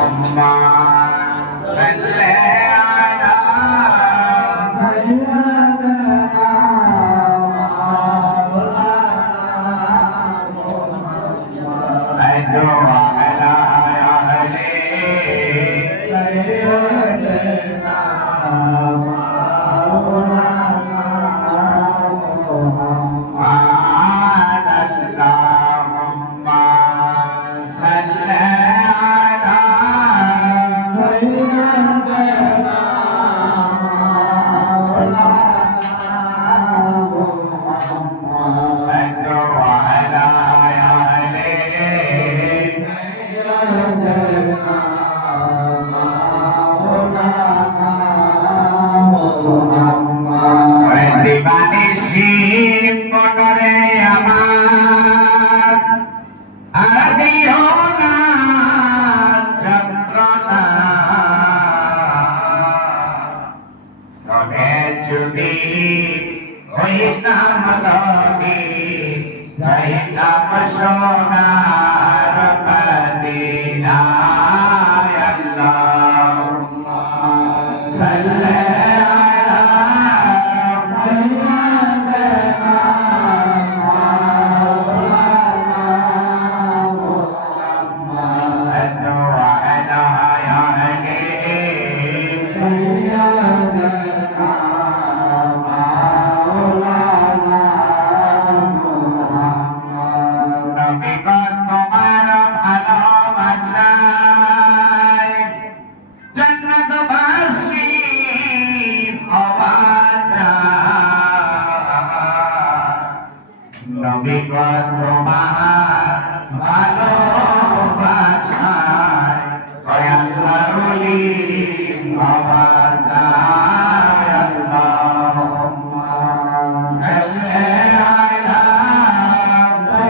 Amma Salam. la persona